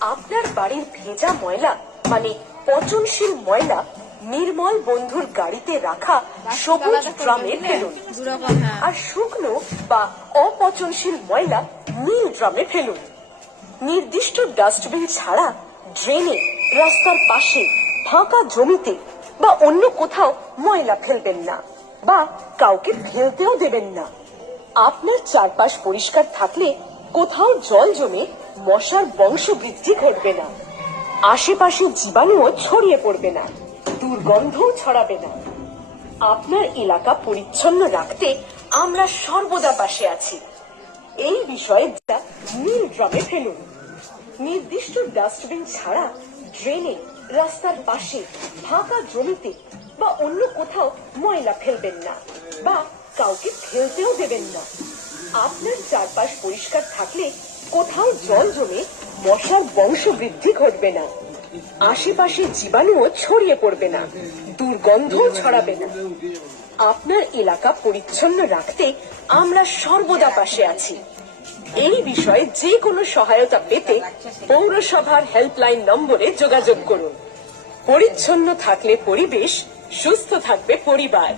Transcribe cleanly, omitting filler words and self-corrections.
আপনার বাড়ির ভেজা ময়লা মানে পচনশীল ময়লা নির্মল বন্ধুর গাড়িতে রাখা সবুজ ড্রামে ফেলুন, আর শুকনো বা অপচনশীল ময়লা নীল ড্রামে ফেলুন। নির্দিষ্ট ডাস্টবিন ছাড়া ড্রেনে, রাস্তার পাশে, ফাঁকা জমিতে বা অন্য কোথাও ময়লা ফেলবেন না বা কাউকে ফেলতেও দেবেন না। আপনার চারপাশ পরিষ্কার থাকলে কোথাও জল জমে মশার বংশবৃদ্ধি ঘটবে না, আশেপাশে জীবাণুও ছড়িয়ে পড়বে না, দুর্গন্ধও ছড়াবে না। আপনার এলাকা পরিচ্ছন্ন রাখতে আমরা সর্বদা পাশে আছি। এই বিষয়ে নীল ড্রামে ফেলুন। নির্দিষ্ট ডাস্টবিন ছাড়া ড্রেনে, রাস্তার পাশে, ফাঁকা জমিতে বা অন্য কোথাও ময়লা ফেলবেন না বা কাউকে ফেলতেও দেবেন না। আপনার চারপাশ পরিষ্কার থাকলে কোথাও জল জমে মশার বংশবৃদ্ধি ঘটবে না, আশেপাশে জীবাণুও ছড়িয়ে পড়বে না, দুর্গন্ধও ছড়াবে না। আপনার এলাকা পরিচ্ছন্ন রাখতে আমরা সর্বদা পাশে আছি। এই বিষয়ে যে কোনো সহায়তা পেতে পৌরসভার হেল্পলাইন নম্বরে যোগাযোগ করুন। পরিচ্ছন্ন থাকলে পরিবেশ, সুস্থ থাকবে পরিবার।